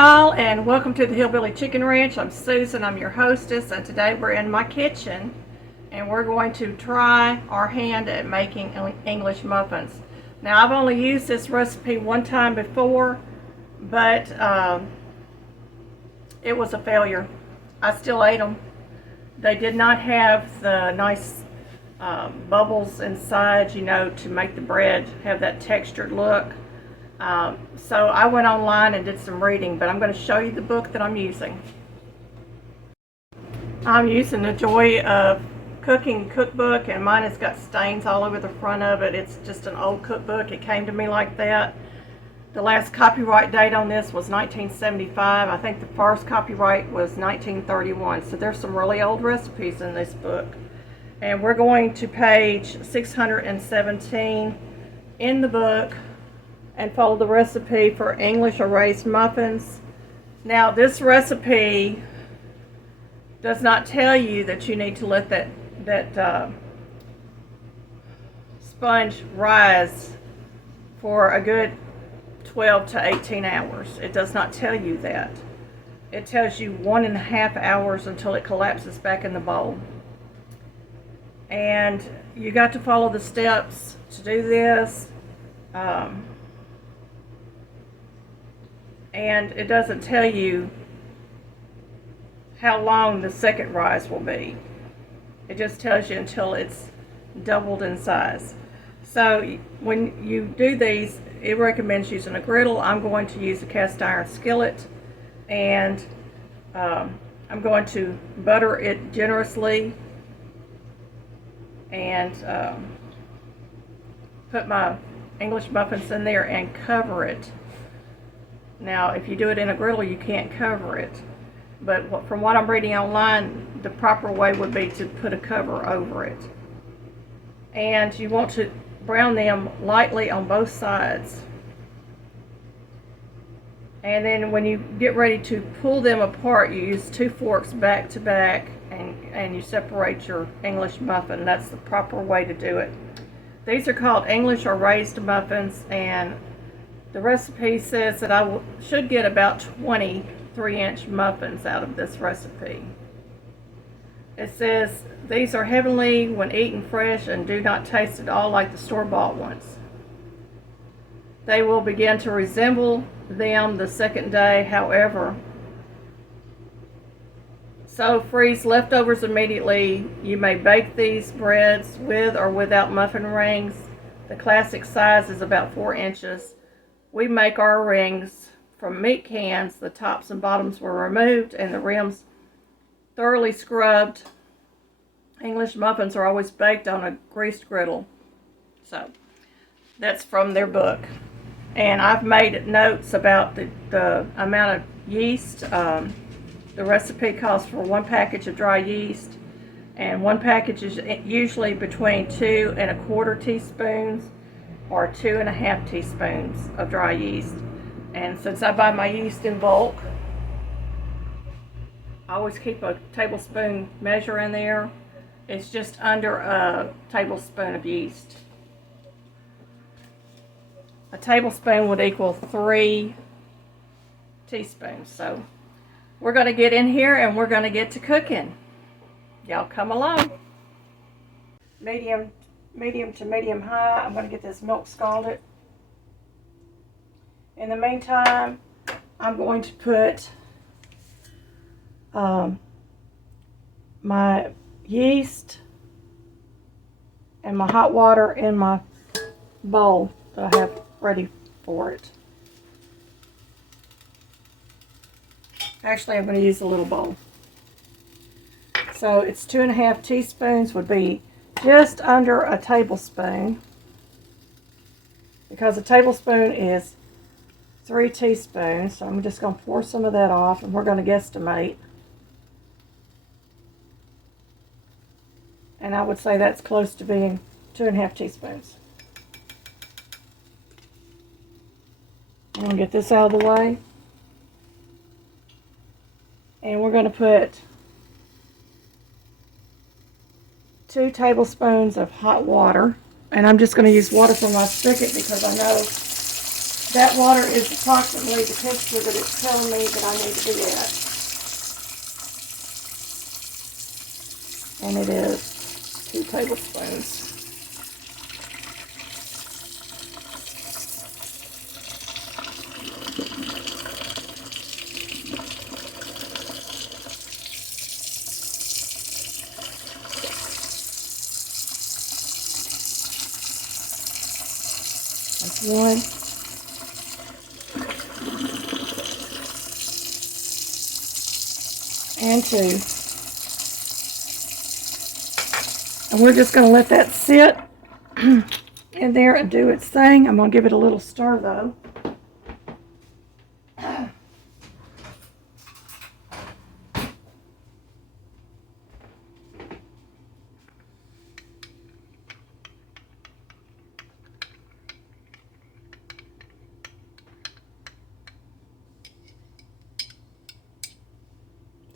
y'all, and welcome to the Hillbilly Chicken Ranch. I'm Susan, I'm your hostess, and today we're in my kitchen and we're going to try our hand at making English muffins. Now, I've only used this recipe one time before, but it was a failure. I still ate them. They did not have the nice bubbles inside, you know, to make the bread have that textured look. So I went online and did some reading, but I'm going to show you the book that I'm using. I'm using the Joy of Cooking cookbook, and mine has got stains all over the front of it. It's just an old cookbook. It came to me like that. The last copyright date on this was 1975. I think the first copyright was 1931. So there's some really old recipes in this book. And we're going to page 617 in the book and follow the recipe for English or raised muffins. Now, this recipe does not tell you that you need to let that sponge rise for a good 12 to 18 hours. It does not tell you that. It tells you 1.5 hours until it collapses back in the bowl. And you got to follow the steps to do this. And it doesn't tell you how long the second rise will be. It just tells you until it's doubled in size. So when you do these, it recommends using a griddle. I'm going to use a cast iron skillet, and I'm going to butter it generously and put my English muffins in there and cover it. Now, if you do it in a griddle, you can't cover it. But from what I'm reading online, the proper way would be to put a cover over it. And you want to brown them lightly on both sides. And then when you get ready to pull them apart, you use 2 forks back to back, and you separate your English muffin. That's the proper way to do it. These are called English or raised muffins, and the recipe says that I should get about 20 3-inch muffins out of this recipe. It says these are heavenly when eaten fresh and do not taste at all like the store-bought ones. They will begin to resemble them the second day, however. So freeze leftovers immediately. You may bake these breads with or without muffin rings. The classic size is about 4 inches. We make our rings from meat cans. The tops and bottoms were removed and the rims thoroughly scrubbed. English muffins are always baked on a greased griddle. So that's from their book. And I've made notes about the amount of yeast. The recipe calls for 1 package of dry yeast, and 1 package is usually between 2 1/4 teaspoons or 2 1/2 teaspoons of dry yeast. And since I buy my yeast in bulk, I always keep a tablespoon measure in there. It's just under a tablespoon of yeast. A tablespoon would equal 3 teaspoons. So we're going to get in here and we're going to get to cooking. Y'all come along. Medium to medium high. I'm going to get this milk scalded. In the meantime, I'm going to put my yeast and my hot water in my bowl that I have ready for it. Actually, I'm going to use a little bowl. So it's 2 1/2 teaspoons would be just under a tablespoon, because a tablespoon is 3 teaspoons. So I'm just going to pour some of that off, and we're going to guesstimate. And I would say that's close to being 2 1/2 teaspoons. I'm going to get this out of the way. And we're going to put 2 tablespoons of hot water. And I'm just going to use water from my spigot because I know That water is approximately the temperature that it's telling me that I need to be at. And it is 2 tablespoons. That's 1. And 2. And we're just going to let that sit in there and do its thing. I'm going to give it a little stir though.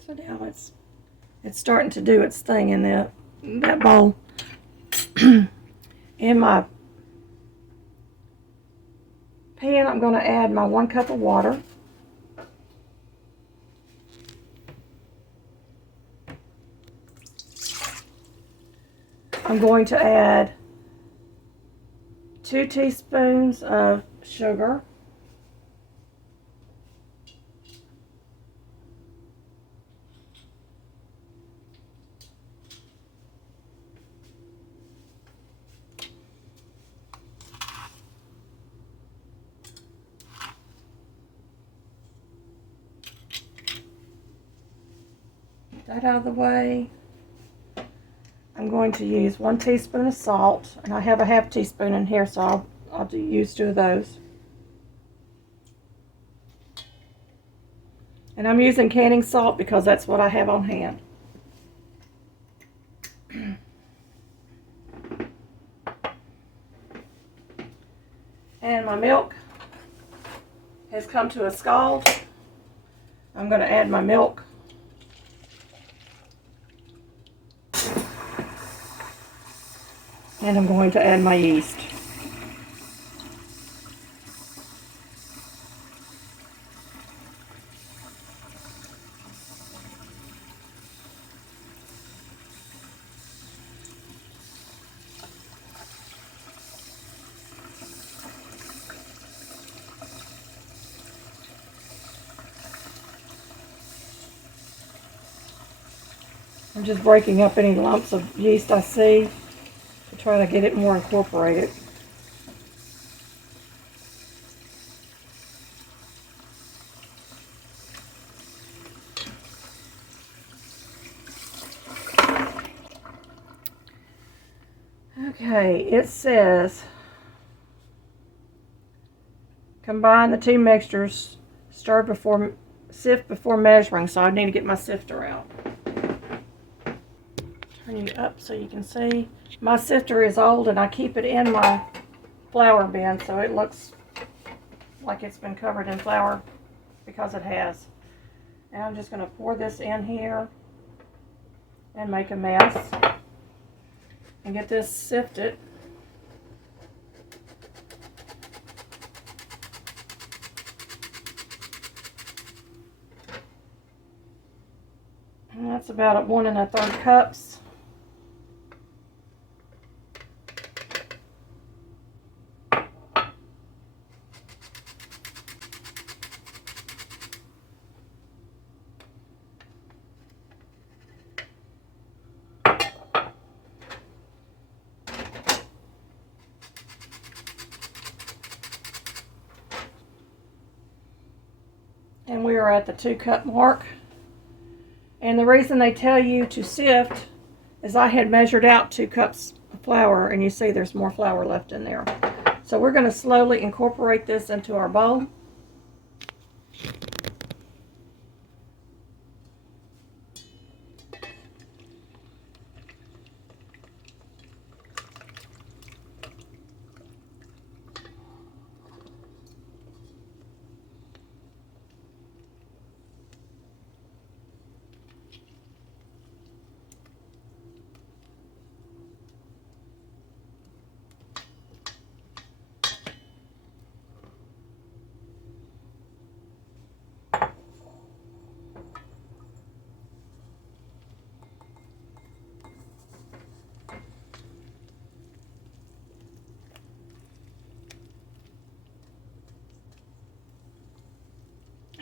So now it's starting to do its thing in that bowl. In my pan, I'm going to add my 1 cup of water. I'm going to add 2 teaspoons of sugar. That out of the way. I'm going to use 1 teaspoon of salt, and I have a half teaspoon in here, so I'll use 2 of those. And I'm using canning salt because that's what I have on hand. And my milk has come to a scald. I'm going to add my milk. And I'm going to add my yeast. I'm just breaking up any lumps of yeast I see to try to get it more incorporated. Okay, it says combine the 2 mixtures, sift before measuring, so I need to get my sifter out. Turn it up so you can see. My sifter is old and I keep it in my flour bin so it looks like it's been covered in flour because it has. And I'm just going to pour this in here and make a mess and get this sifted. And that's about 1 1/3 cups. And we are at the 2 cup mark. And the reason they tell you to sift is I had measured out 2 cups of flour, and you see there's more flour left in there. So we're going to slowly incorporate this into our bowl.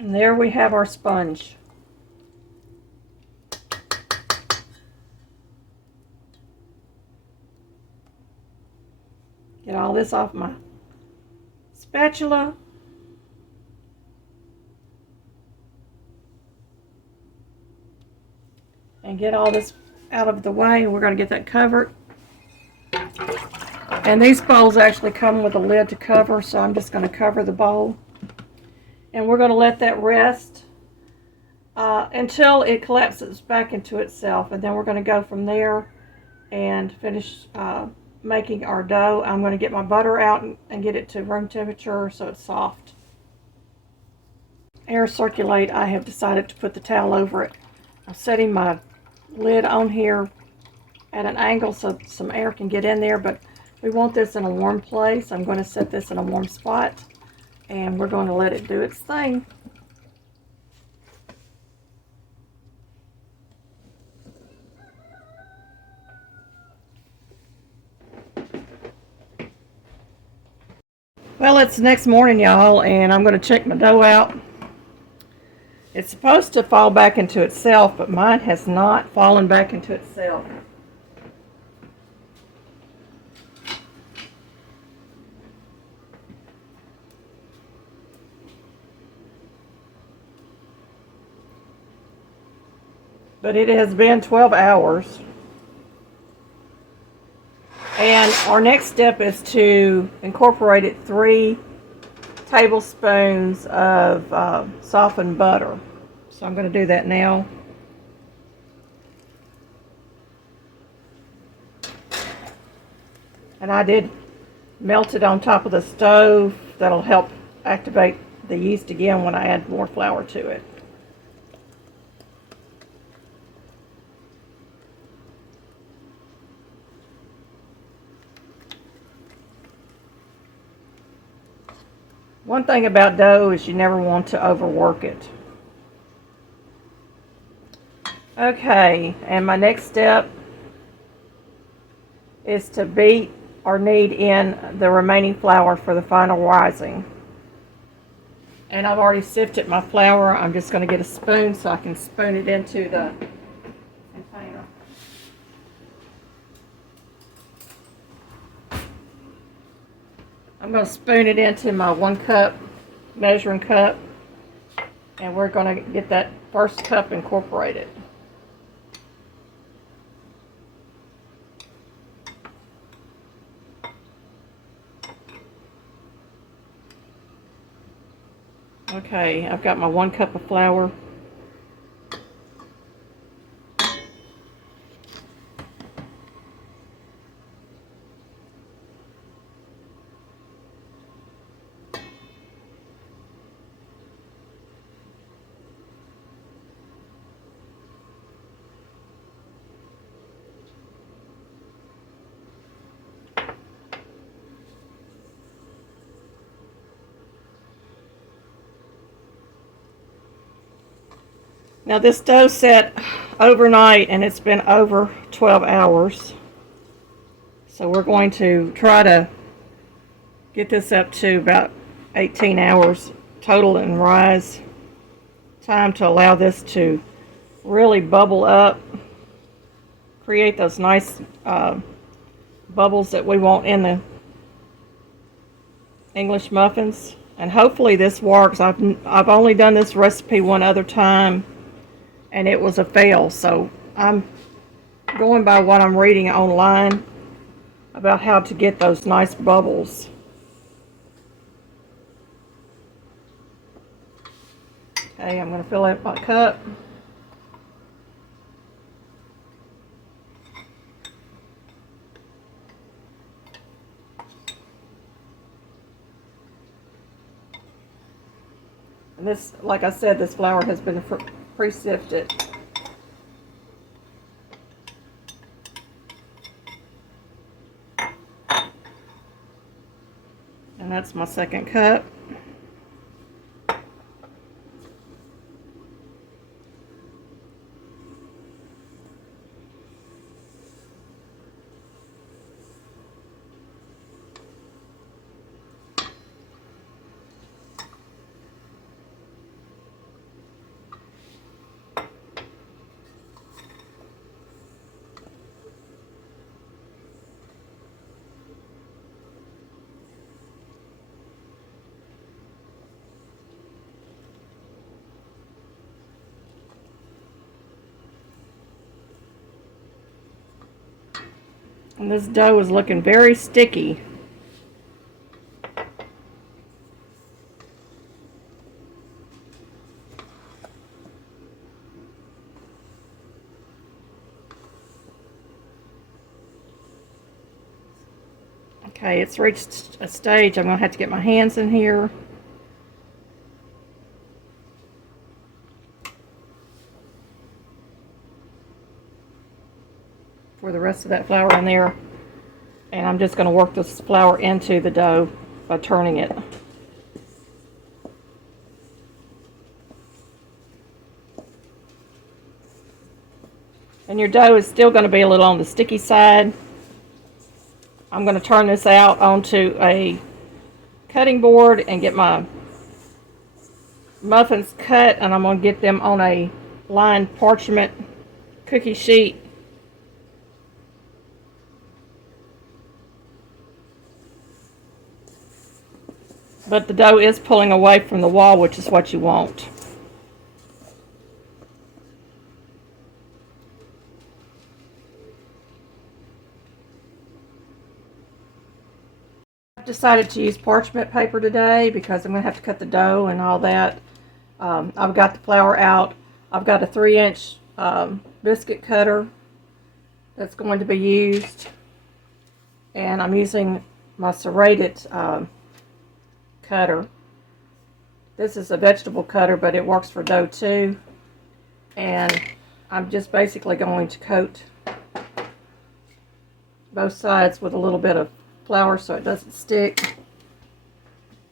And there we have our sponge. Get all this off my spatula. And get all this out of the way. We're going to get that covered. And these bowls actually come with a lid to cover, so I'm just going to cover the bowl. And we're going to let that rest until it collapses back into itself. And then we're going to go from there and finish making our dough. I'm going to get my butter out and get it to room temperature so it's soft. Air circulate, I have decided to put the towel over it. I'm setting my lid on here at an angle so some air can get in there, but we want this in a warm place. I'm going to set this in a warm spot, and we're going to let it do its thing. Well, it's the next morning, y'all, and I'm going to check my dough out. It's supposed to fall back into itself, but mine has not fallen back into itself. But it has been 12 hours. And our next step is to incorporate it 3 tablespoons of softened butter. So I'm going to do that now. And I did melt it on top of the stove. That'll help activate the yeast again when I add more flour to it. One thing about dough is you never want to overwork it. Okay, and my next step is to beat or knead in the remaining flour for the final rising. And I've already sifted my flour. I'm just going to get a spoon so I can spoon it into the container. I'm going to spoon it into my 1 cup measuring cup, and we're going to get that first cup incorporated. Okay, I've got my 1 cup of flour. Now this dough set overnight and it's been over 12 hours. So we're going to try to get this up to about 18 hours total in rise time to allow this to really bubble up, create those nice bubbles that we want in the English muffins. And hopefully this works. I've only done this recipe one other time and it was a fail, so I'm going by what I'm reading online about how to get those nice bubbles. Okay, I'm going to fill up my cup. And this, like I said, this flour has been pre-sifted. And that's my 2nd cup. And this dough is looking very sticky. Okay, it's reached a stage I'm going to have to get my hands in here. Pour the rest of that flour in there. And I'm just going to work this flour into the dough by turning it. And your dough is still going to be a little on the sticky side. I'm going to turn this out onto a cutting board and get my muffins cut, and I'm going to get them on a lined parchment cookie sheet. But the dough is pulling away from the wall, which is what you want. I've decided to use parchment paper today because I'm going to have to cut the dough and all that. I've got the flour out. I've got a 3-inch biscuit cutter that's going to be used. And I'm using my serrated cutter. This is a vegetable cutter, but it works for dough too. And I'm just basically going to coat both sides with a little bit of flour so it doesn't stick.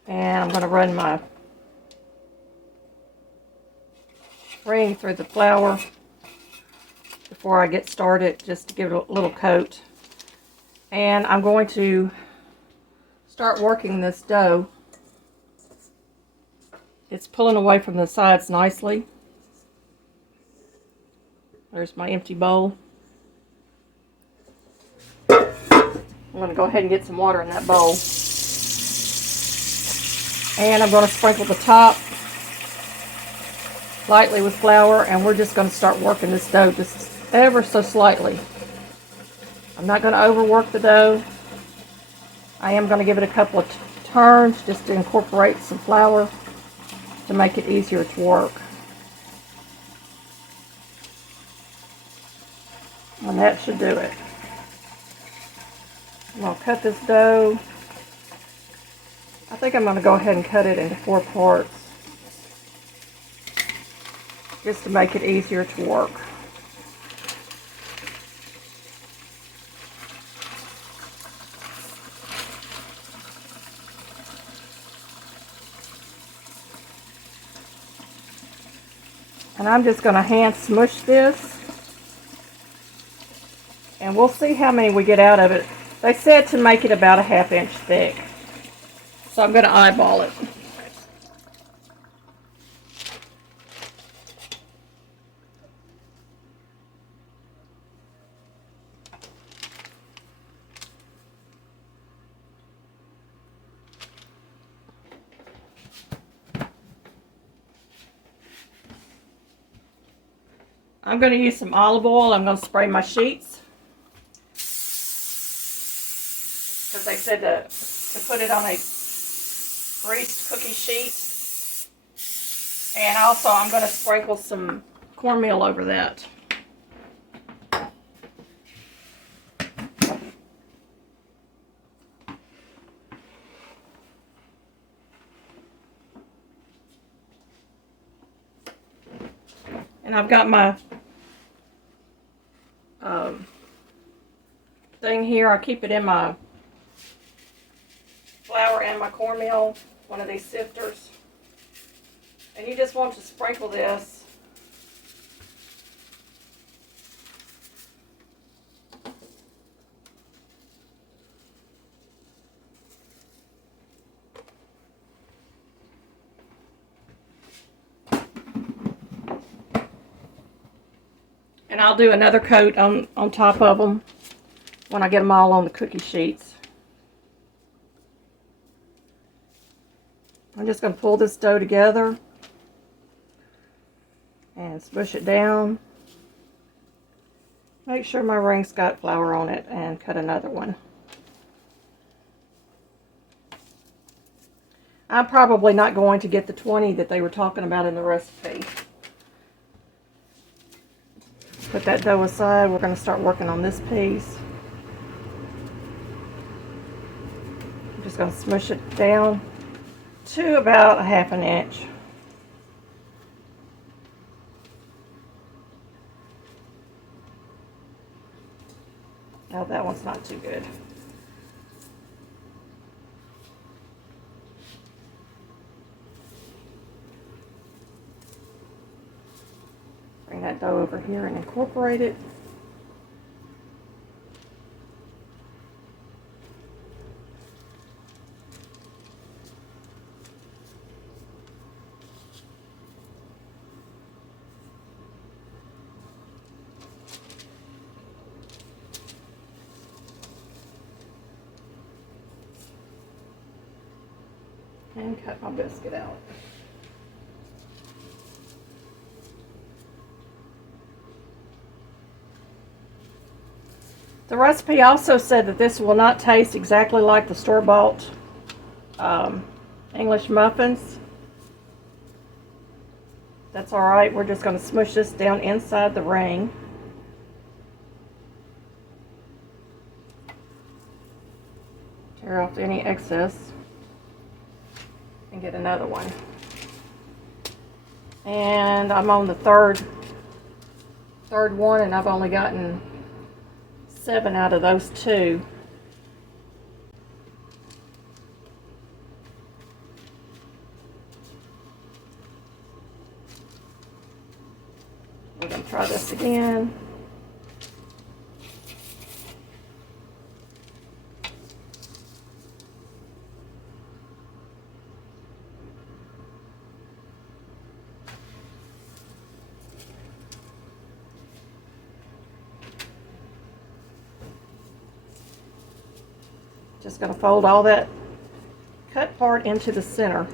And I'm going to run my ring through the flour before I get started, just to give it a little coat. And I'm going to start working this dough. It's pulling away from the sides nicely. There's my empty bowl. I'm going to go ahead and get some water in that bowl. And I'm going to sprinkle the top lightly with flour, and we're just going to start working this dough just ever so slightly. I'm not going to overwork the dough. I am going to give it a couple of turns just to incorporate some flour to make it easier to work. And that should do it. I'm going to cut this dough. I think I'm going to go ahead and cut it into 4 parts just to make it easier to work. And I'm just going to hand smush this, and we'll see how many we get out of it. They said to make it about a 1/2 inch thick, so I'm going to eyeball it. I'm going to use some olive oil. I'm going to spray my sheets because they said to put it on a greased cookie sheet. And also I'm going to sprinkle some cornmeal over that. And I've got my thing here. I keep it in my flour and my cornmeal, one of these sifters. And you just want to sprinkle this and I'll do another coat on top of them when I get them all on the cookie sheets. I'm just going to pull this dough together and smush it down. Make sure my ring's got flour on it and cut another one. I'm probably not going to get the 20 that they were talking about in the recipe. Put that dough aside. We're going to start working on this piece. I'm just going to smush it down to about a ½ inch. Oh, that one's not too good. Bring that dough over here and incorporate it. And cut my biscuit out. The recipe also said that this will not taste exactly like the store-bought English muffins. That's alright, we're just going to smush this down inside the ring. Tear off any excess and get another one. And I'm on the third one, and I've only gotten 7 out of those 2. We're going to try this again. Just going to fold all that cut part into the center.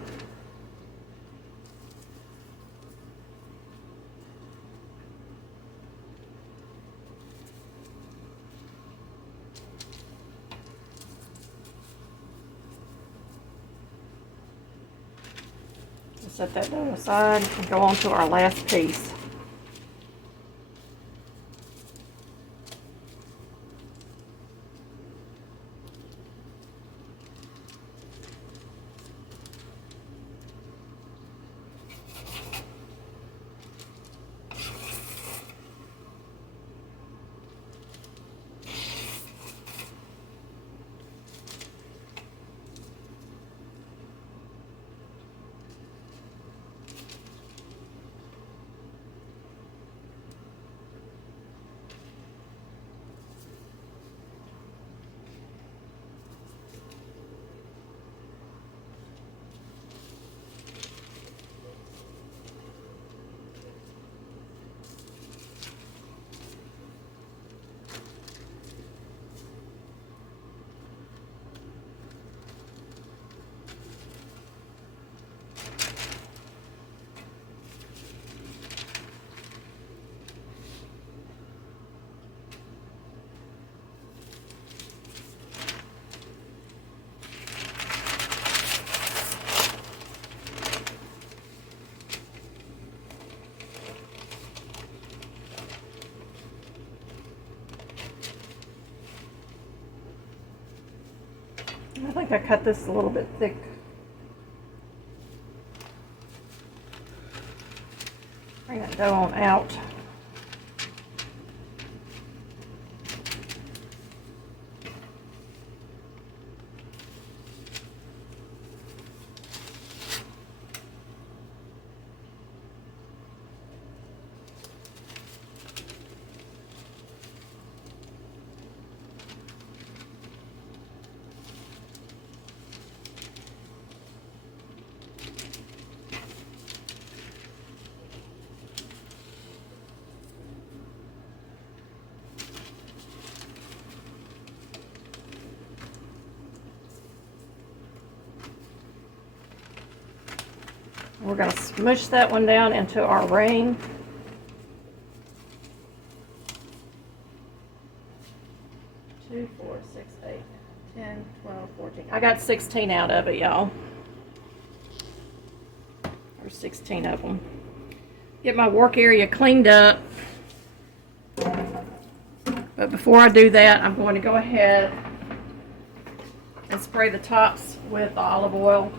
Set that down aside and go on to our last piece. I think I cut this a little bit thick. Bring that dough on out. We're going to smush that one down into our ring. 2, 4, 6, 8, 10, 12, 14. I got 16 out of it, y'all. Or 16 of them. Get my work area cleaned up. But before I do that, I'm going to go ahead and spray the tops with olive oil.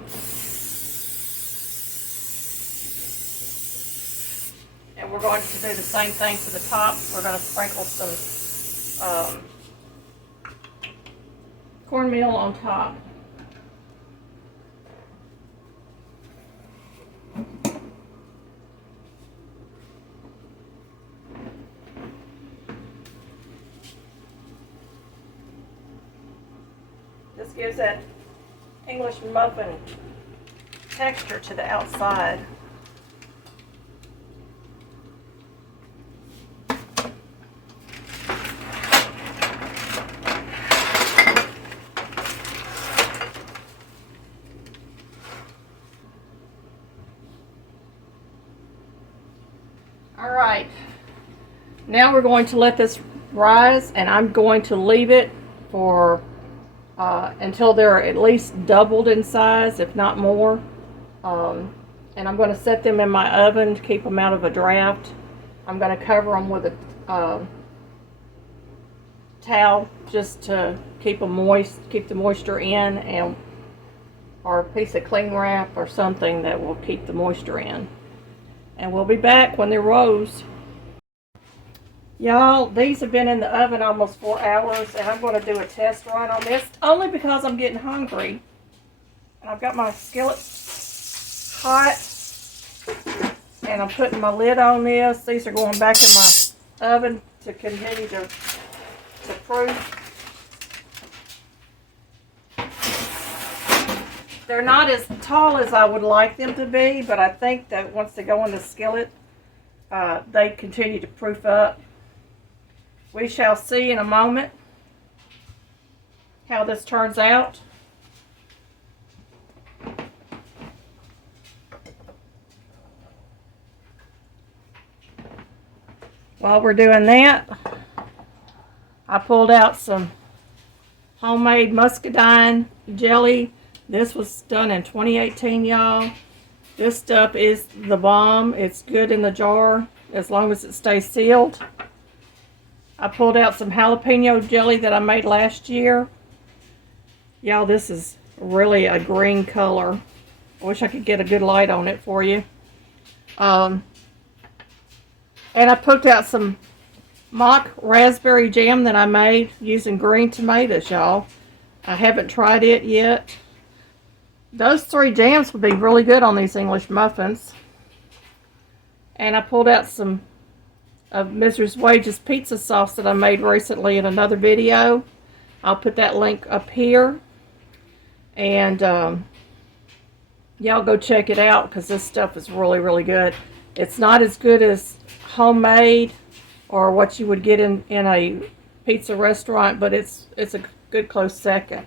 And we're going to do the same thing for the tops. We're going to sprinkle some cornmeal on top. This gives that English muffin texture to the outside. All right, now we're going to let this rise, and I'm going to leave it for until they're at least doubled in size, if not more. And I'm going to set them in my oven to keep them out of a draft. I'm going to cover them with a towel just to keep them moist, keep the moisture in, and or a piece of cling wrap or something that will keep the moisture in. And we'll be back when they're rose. Y'all, these have been in the oven almost 4 hours, and I'm going to do a test run on this only because I'm getting hungry. And I've got my skillet hot, and I'm putting my lid on this. These are going back in my oven to continue to proof. They're not as tall as I would like them to be, but I think that once they go in the skillet, they continue to proof up. We shall see in a moment how this turns out. While we're doing that, I pulled out some homemade muscadine jelly. This was done in 2018, y'all. This stuff is the bomb. It's good in the jar as long as it stays sealed. I pulled out some jalapeno jelly that I made last year. Y'all, this is really a green color. I wish I could get a good light on it for you. And I picked out some mock raspberry jam that I made using green tomatoes, y'all. I haven't tried it yet. Those 3 jams would be really good on these English muffins. And I pulled out some of Mrs. Wage's pizza sauce that I made recently in another video. I'll put that link up here. And y'all go check it out because this stuff is really, really good. It's not as good as homemade or what you would get in a pizza restaurant, but it's a good close second.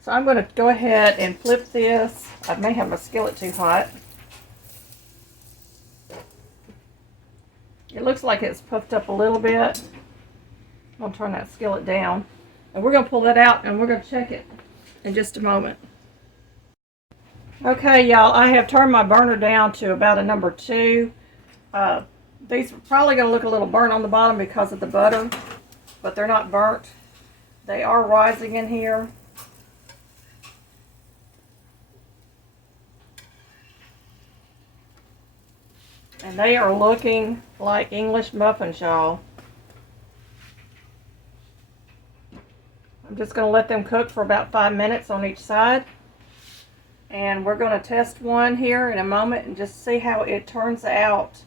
So I'm going to go ahead and flip this. I may have my skillet too hot. It looks like it's puffed up a little bit. I'm going to turn that skillet down. And we're going to pull that out and we're going to check it in just a moment. Okay, y'all, I have turned my burner down to about a number 2. These are probably going to look a little burnt on the bottom because of the butter, but they're not burnt. They are rising in here. And they are looking like English muffins, y'all. I'm just going to let them cook for about 5 minutes on each side. And we're going to test one here in a moment and just see how it turns out.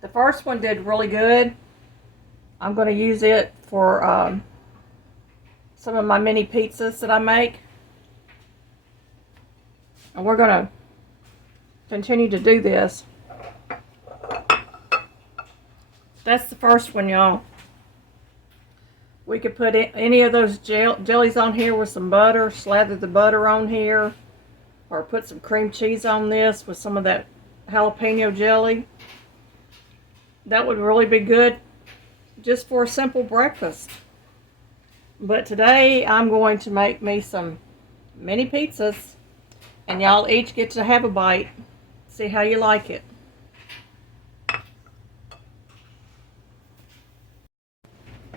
The first one did really good. I'm going to use it for some of my mini pizzas that I make. And we're going to continue to do this. That's the first one, y'all. We could put any of those jellies on here with some butter, slather the butter on here, or put some cream cheese on this with some of that jalapeno jelly. That would really be good just for a simple breakfast. But today I'm going to make me some mini pizzas, and y'all each get to have a bite. See how you like it.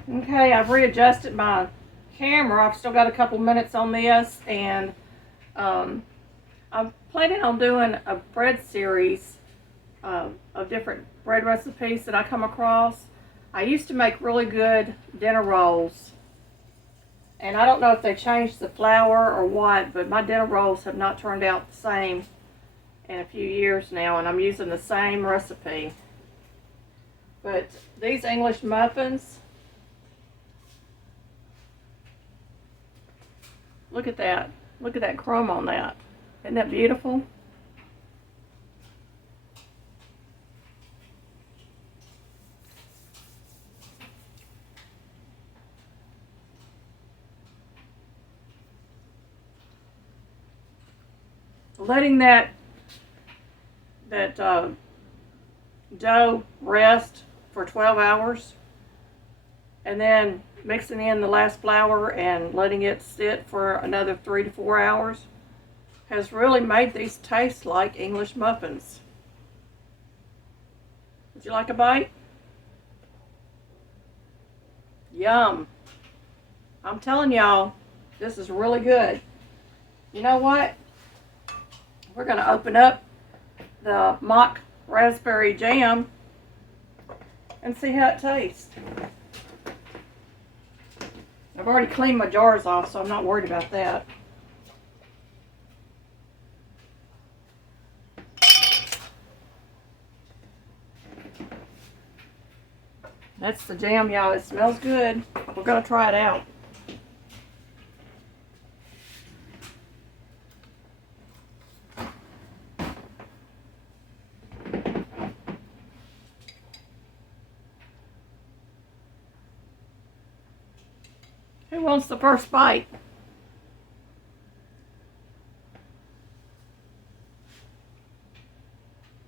Okay, I've readjusted my camera. I've still got a couple minutes on this, and I'm planning on doing a bread series of different bread recipes that I come across. I used to make really good dinner rolls, and I don't know if they changed the flour or what, but my dinner rolls have not turned out the same in a few years now, and I'm using the same recipe. But these English muffins, look at that. Look at that crumb on that. Isn't that beautiful? Letting that dough rest for 12 hours, and then mixing in the last flour and letting it sit for another 3 to 4 hours has really made these taste like English muffins. Would you like a bite? Yum. I'm telling y'all, this is really good. You know what? We're going to open up the mock raspberry jam and see how it tastes. I've already cleaned my jars off, so I'm not worried about that. That's the jam, y'all. It smells good. We're going to try it out. Who wants the first bite?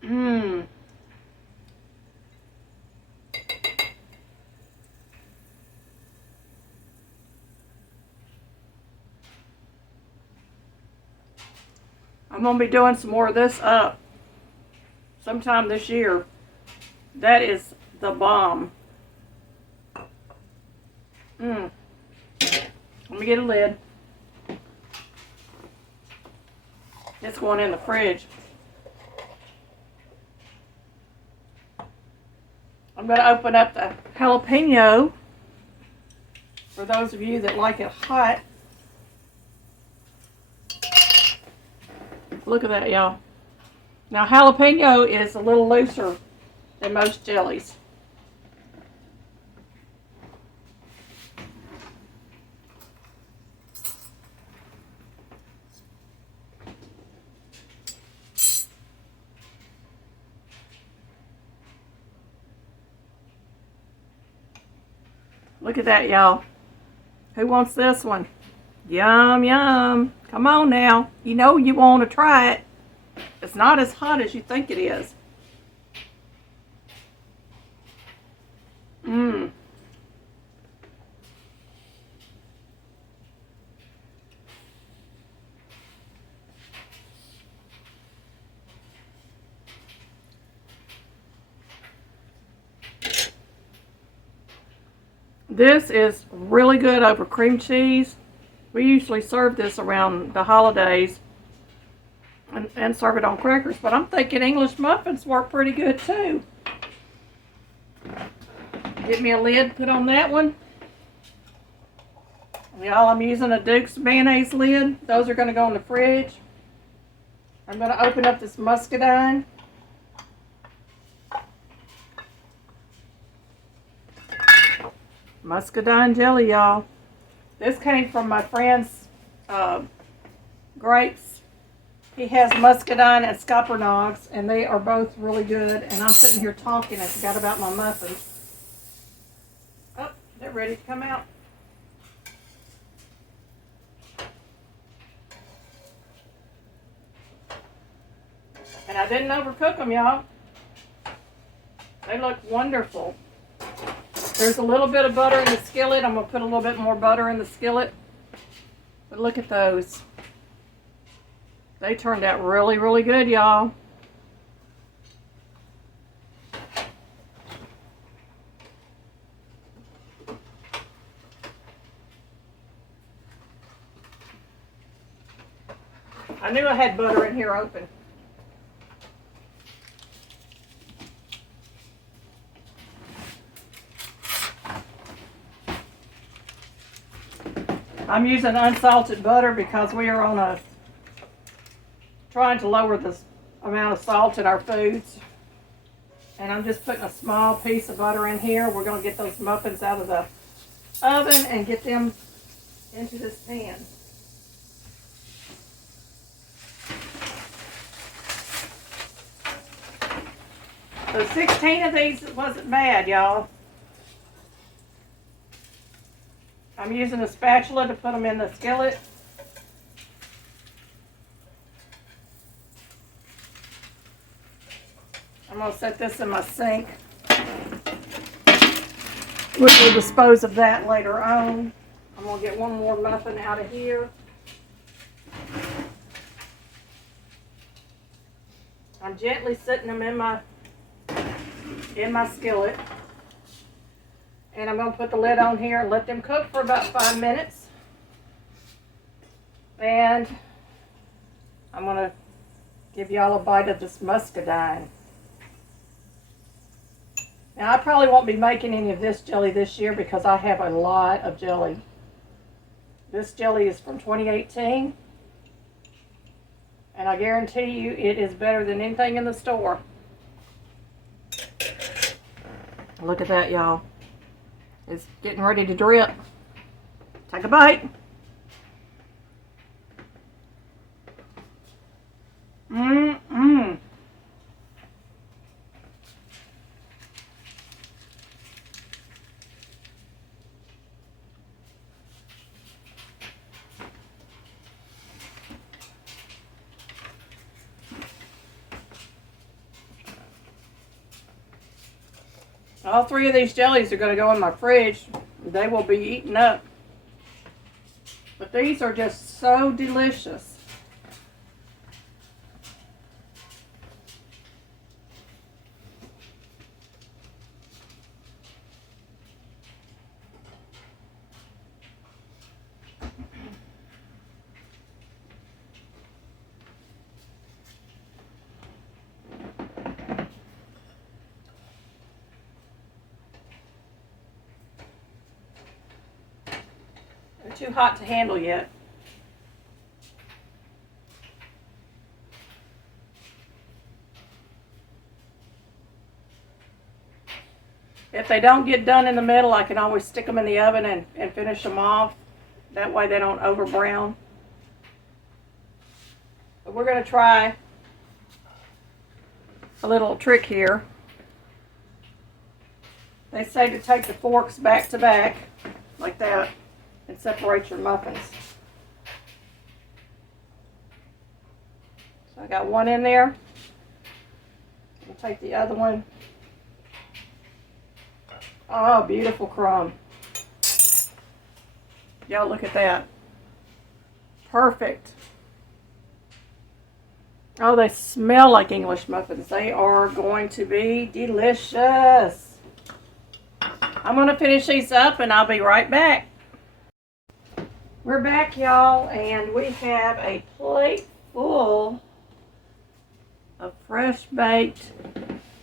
Mmm. I'm going to be doing some more of this up sometime this year. That is the bomb. Mmm. Let me get a lid. It's going in the fridge. I'm going to open up the jalapeno for those of you that like it hot. Look at that, y'all. Now, jalapeno is a little looser than most jellies. Look at that, y'all. Who wants this one? Yum, yum. Come on now. You know you want to try it. It's not as hot as you think it is. Mmm. This is really good over cream cheese. We usually serve this around the holidays and serve it on crackers, but I'm thinking English muffins work pretty good too. Get me a lid, put on that one. Y'all, I'm using a Duke's mayonnaise lid. Those are going to go in the fridge. I'm going to open up this muscadine. Muscadine jelly, y'all. This came from my friend's grapes. He has muscadine and scopernogs, and they are both really good. And I'm sitting here talking. I forgot about my muffins. Oh, they're ready to come out. And I didn't overcook them, y'all. They look wonderful. There's a little bit of butter in the skillet. I'm going to put a little bit more butter in the skillet. But look at those. They turned out really, really good, y'all. I knew I had butter in here open. I'm using unsalted butter because we are on a trying to lower the amount of salt in our foods. And I'm just putting a small piece of butter in here. We're going to get those muffins out of the oven and get them into this pan. So 16 of these wasn't bad, y'all. I'm using a spatula to put them in the skillet. I'm going to set this in my sink. We'll dispose of that later on. I'm going to get one more muffin out of here. I'm gently setting them in my skillet. And I'm going to put the lid on here and let them cook for about 5 minutes. And I'm going to give y'all a bite of this muscadine. Now, I probably won't be making any of this jelly this year because I have a lot of jelly. This jelly is from 2018. And I guarantee you it is better than anything in the store. Look at that, y'all. It's getting ready to drip. Take a bite. Mmm. All 3 of these jellies are going to go in my fridge. They will be eaten up. But these are just so delicious. Too hot to handle yet. If they don't get done in the middle, I can always stick them in the oven and finish them off. That way they don't over brown. But we're going to try a little trick here. They say to take the forks back to back like that and separate your muffins. So I got one in there. We'll take the other one. Oh, beautiful crumb. Y'all look at that. Perfect. Oh, they smell like English muffins. They are going to be delicious. I'm going to finish these up and I'll be right back. We're back, y'all, and we have a plate full of fresh baked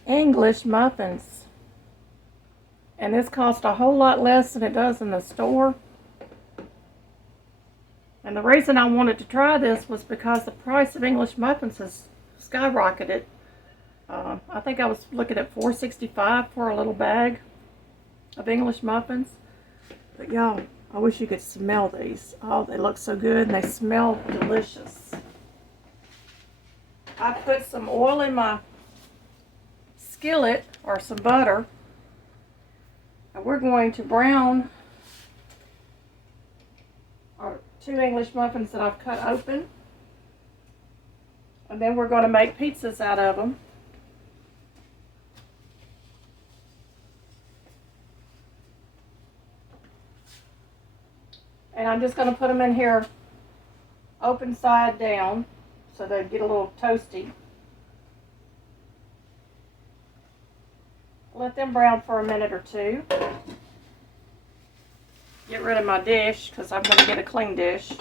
English muffins. And this cost a whole lot less than it does in the store. And the reason I wanted to try this was because the price of English muffins has skyrocketed. I think I was looking at $4.65 for a little bag of English muffins. But y'all, I wish you could smell these. Oh, they look so good and they smell delicious. I put some oil in my skillet, or some butter. And we're going to brown our 2 English muffins that I've cut open. And then we're going to make pizzas out of them. And I'm just going to put them in here open side down so they get a little toasty. Let them brown for a minute or two. Get rid of my dish because I'm going to get a clean dish.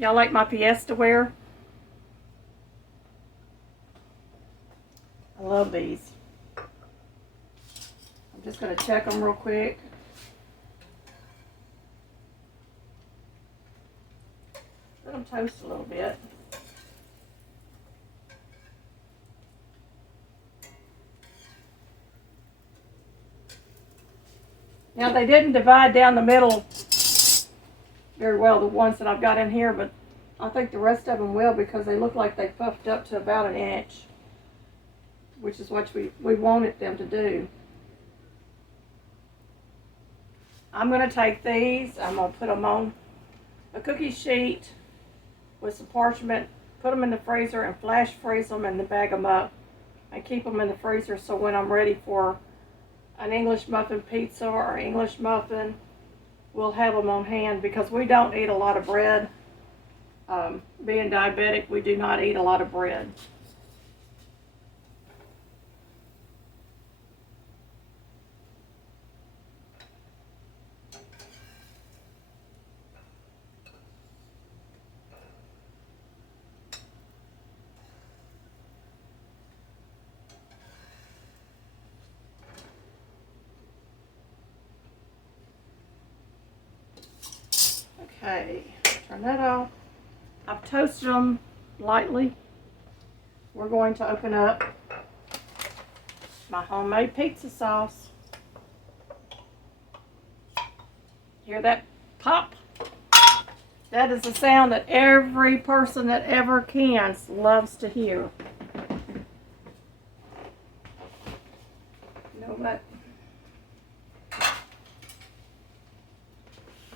Y'all like my Fiesta ware? I love these. I'm just going to check them real quick. Let them toast a little bit. Now they didn't divide down the middle very well, the ones that I've got in here, but I think the rest of them will because they look like they puffed up to about an inch, which is what we wanted them to do. I'm going to take these, I'm going to put them on a cookie sheet with some parchment, put them in the freezer and flash freeze them and then bag them up and keep them in the freezer so when I'm ready for an English muffin pizza or English muffin, we'll have them on hand because we don't eat a lot of bread. Being diabetic, we do not eat a lot of bread. Okay, turn that off. I've toasted them lightly. We're going to open up my homemade pizza sauce. Hear that pop? That is the sound that every person that ever cans loves to hear. You know what?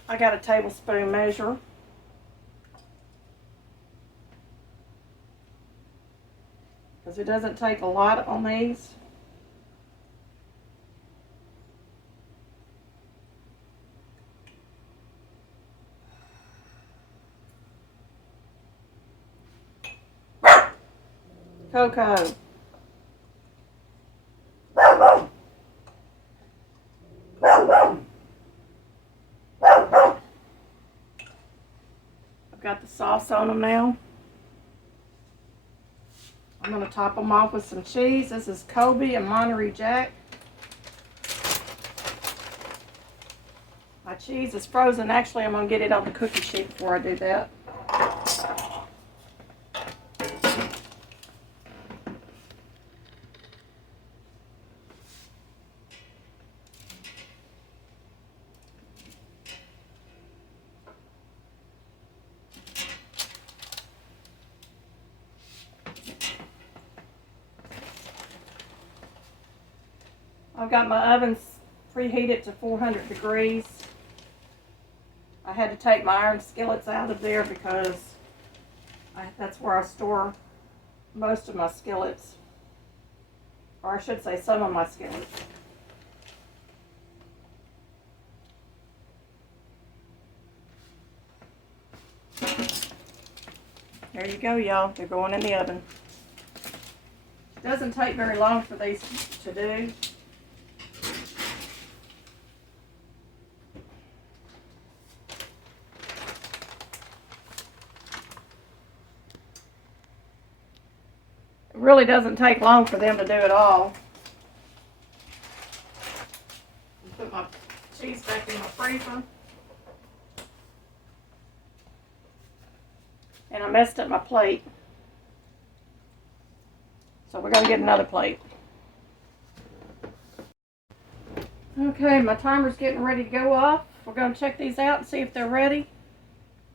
I got a tablespoon measure. Because it doesn't take a lot on these. Cocoa. I've got the sauce on them now. I'm going to top them off with some cheese. This is Kobe and Monterey Jack. My cheese is frozen. Actually, I'm going to get it on the cookie sheet before I do that. I've got my ovens preheated to 400 degrees. I had to take my iron skillets out of there because that's where I store most of my skillets. Or I should say some of my skillets. There you go, y'all. They're going in the oven. It doesn't take very long for these to do. It really doesn't take long for them to do it all. Put my cheese back in my freezer. And I messed up my plate. So we're going to get another plate. Okay, my timer's getting ready to go off. We're going to check these out and see if they're ready.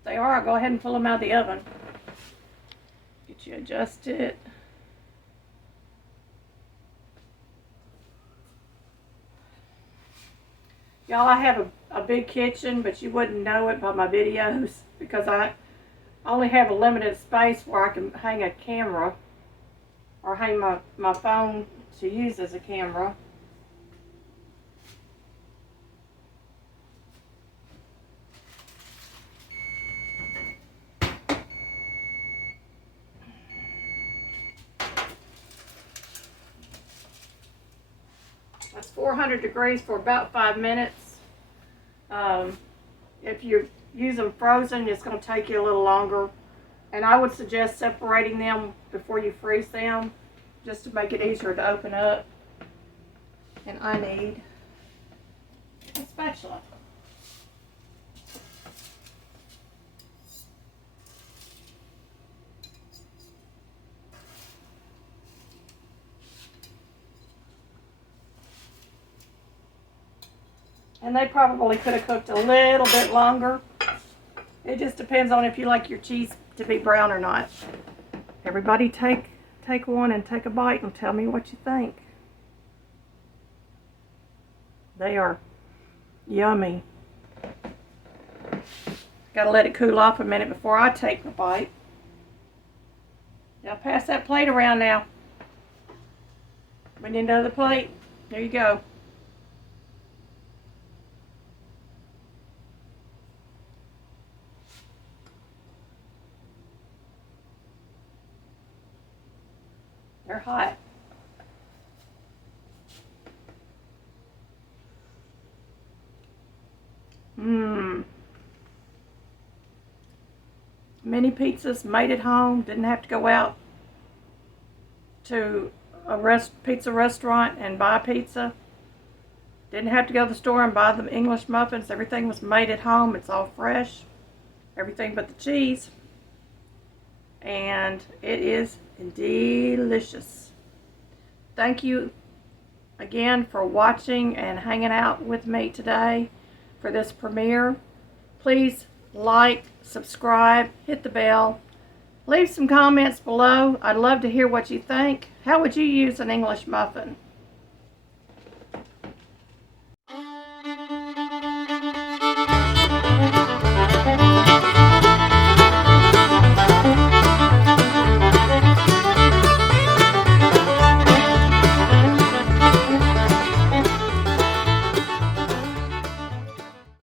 they are, I'll go ahead and pull them out of the oven. Get you adjusted. Y'all, I have a big kitchen, but you wouldn't know it by my videos because I only have a limited space where I can hang a camera or hang my phone to use as a camera. That's 400 degrees for about 5 minutes. If you use them frozen, it's going to take you a little longer. And I would suggest separating them before you freeze them, just to make it easier to open up. And I need a spatula. And they probably could have cooked a little bit longer. It just depends on if you like your cheese to be brown or not. Everybody take one and take a bite and tell me what you think. They are yummy. Gotta let it cool off a minute before I take the bite. Now pass that plate around now. We need another plate. There you go. They're hot. Mini pizzas made at home. Didn't have to go out to a pizza restaurant and buy pizza. Didn't have to go to the store and buy the English muffins. Everything was made at home. It's all fresh. Everything but the cheese. And it is delicious. Thank you again for watching and hanging out with me today for this premiere. Please like, subscribe, hit the bell, leave some comments below. I'd love to hear what you think. How would you use an English muffin?